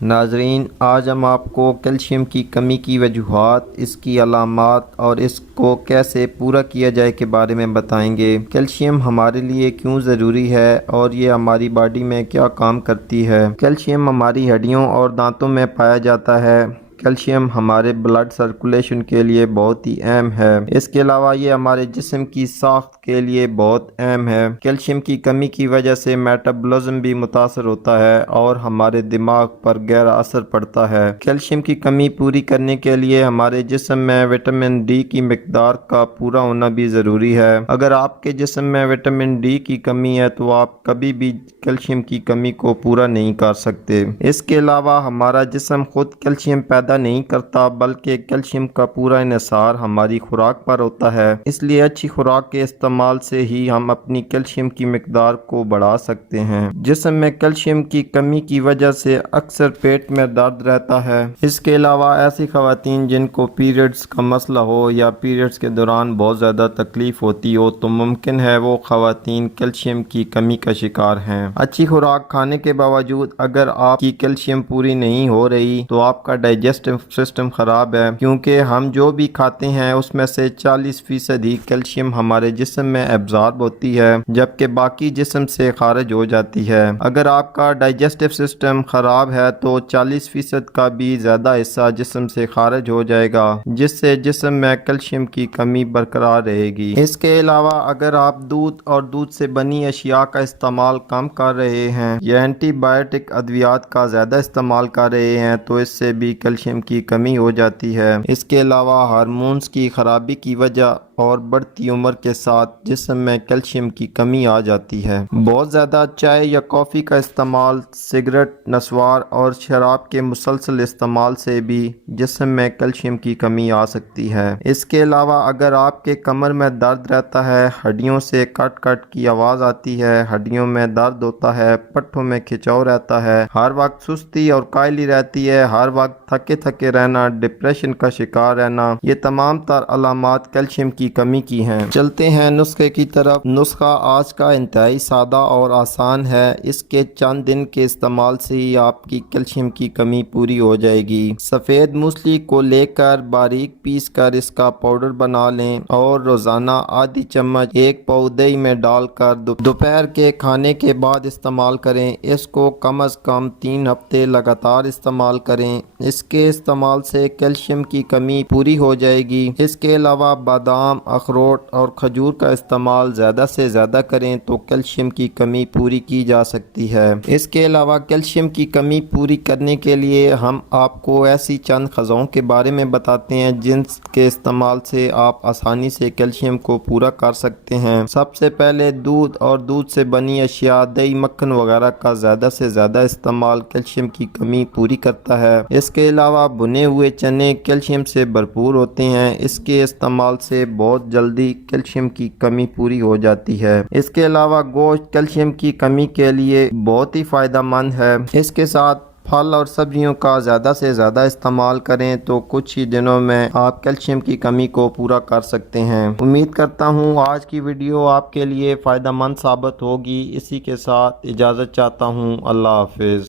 ناظرین، آج ہم آپ کو کیلشیم کی کمی کی وجوہات، اس کی علامات اور اس کو کیسے پورا کیا جائے کے بارے میں بتائیں گے۔ کیلشیم ہمارے لیے کیوں ضروری ہے اور یہ ہماری باڈی میں کیا کام کرتی ہے۔ کیلشیم ہماری ہڈیوں اور دانتوں میں پایا جاتا ہے۔ کیلشیم ہمارے بلڈ سرکولیشن کے لیے بہت ہی اہم ہے۔ اس کے علاوہ یہ ہمارے جسم کی ساخت کے لیے بہت اہم ہے۔ کیلشیم کی کمی کی وجہ سے میٹابولزم بھی متاثر ہوتا ہے اور ہمارے دماغ پر گہرا اثر پڑتا ہے۔ کیلشیم کی کمی پوری کرنے کے لیے ہمارے جسم میں وٹامن ڈی کی مقدار کا پورا ہونا بھی ضروری ہے۔ اگر آپ کے جسم میں وٹامن ڈی کی کمی ہے تو آپ کبھی بھی کیلشیم کی کمی کو پورا نہیں کر سکتے۔ اس کے علاوہ ہمارا جسم خود کیلشیم پیدا نہیں کرتا، بلکہ کیلشیم کا پورا انحصار ہماری خوراک پر ہوتا ہے۔ اس لیے اچھی خوراک کے استعمال سے ہی ہم اپنی کیلشیم کی مقدار کو بڑھا سکتے ہیں۔ جسم میں کیلشیم کی کمی کی وجہ سے اکثر پیٹ میں درد رہتا ہے۔ اس کے علاوہ ایسی خواتین جن کو پیریڈز کا مسئلہ ہو یا پیریڈز کے دوران بہت زیادہ تکلیف ہوتی ہو تو ممکن ہے وہ خواتین کیلشیم کی کمی کا شکار ہیں۔ اچھی خوراک کھانے کے باوجود اگر آپ کی کیلشیم پوری نہیں ہو رہی تو آپ کا ڈائجسٹو سسٹم خراب ہے، کیونکہ ہم جو بھی کھاتے ہیں اس میں سے 40% ہی کیلشیم ہمارے جسم میں ایبزارب ہوتی ہے، جبکہ باقی جسم سے خارج ہو جاتی ہے۔ اگر آپ کا ڈائجسٹو سسٹم خراب ہے تو 40% کا بھی زیادہ حصہ جسم سے خارج ہو جائے گا، جس سے جسم میں کیلشیم کی کمی برقرار رہے گی۔ اس کے علاوہ اگر آپ دودھ اور دودھ سے بنی اشیاء کا استعمال کم کر رہے ہیں یا اینٹی بائیوٹک ادویات کا زیادہ استعمال کر رہے ہیں تو اس سے بھی کیلشیم کی کمی ہو جاتی ہے۔ اس کے علاوہ ہارمونز کی خرابی کی وجہ اور بڑھتی عمر کے ساتھ جسم میں کیلشیم کی کمی آ جاتی ہے۔ بہت زیادہ چائے یا کافی کا استعمال، سگریٹ، نسوار اور شراب کے مسلسل استعمال سے بھی جسم میں کیلشیم کی کمی آ سکتی ہے۔ اس کے علاوہ اگر آپ کے کمر میں درد رہتا ہے، ہڈیوں سے کٹ کٹ کی آواز آتی ہے، ہڈیوں میں درد ہوتا ہے، پٹھوں میں کھچاؤ رہتا ہے، ہر وقت سستی اور کائلی رہتی ہے، ہر وقت تھکے تھکے رہنا، ڈپریشن کا شکار رہنا، یہ تمام تر علامات کیلشیم کی کمی کی ہیں۔ چلتے ہیں نسخے کی طرف۔ نسخہ آج کا انتہائی سادہ اور آسان ہے۔ اس کے چند دن کے استعمال سے ہی آپ کی کیلشیم کی کمی پوری ہو جائے گی۔ سفید موسلی کو لے کر باریک پیس کر اس کا پاؤڈر بنا لیں اور روزانہ آدھی چمچ ایک پاؤ دہی میں ڈال کر دوپہر کے کھانے کے بعد استعمال کریں۔ اس کو کم از کم 3 ہفتے لگاتار استعمال کریں۔ اس کے استعمال سے کیلشیم کی کمی پوری ہو جائے گی۔ اس کے علاوہ بادام، اخروٹ اور کھجور کا استعمال زیادہ سے زیادہ کریں تو کیلشیم کی کمی پوری کی جا سکتی ہے۔ اس کے علاوہ کیلشیم کی کمی پوری کرنے کے لیے ہم آپ کو ایسی چند غذاؤں کے بارے میں بتاتے ہیں جن کے استعمال سے آپ آسانی سے کیلشیم کو پورا کر سکتے ہیں۔ سب سے پہلے دودھ اور دودھ سے بنی اشیاء، دہی، مکھن وغیرہ کا زیادہ سے زیادہ استعمال کیلشیم کی کمی پوری کرتا ہے۔ اس کے علاوہ بھنے ہوئے چنے کیلشیم سے بھرپور ہوتے ہیں۔ اس کے استعمال سے بہت جلدی کیلشیم کی کمی پوری ہو جاتی ہے۔ اس کے علاوہ گوشت کیلشیم کی کمی کے لیے بہت ہی فائدہ مند ہے۔ اس کے ساتھ پھل اور سبزیوں کا زیادہ سے زیادہ استعمال کریں تو کچھ ہی دنوں میں آپ کیلشیم کی کمی کو پورا کر سکتے ہیں۔ امید کرتا ہوں آج کی ویڈیو آپ کے لیے فائدہ مند ثابت ہوگی۔ اسی کے ساتھ اجازت چاہتا ہوں۔ اللہ حافظ۔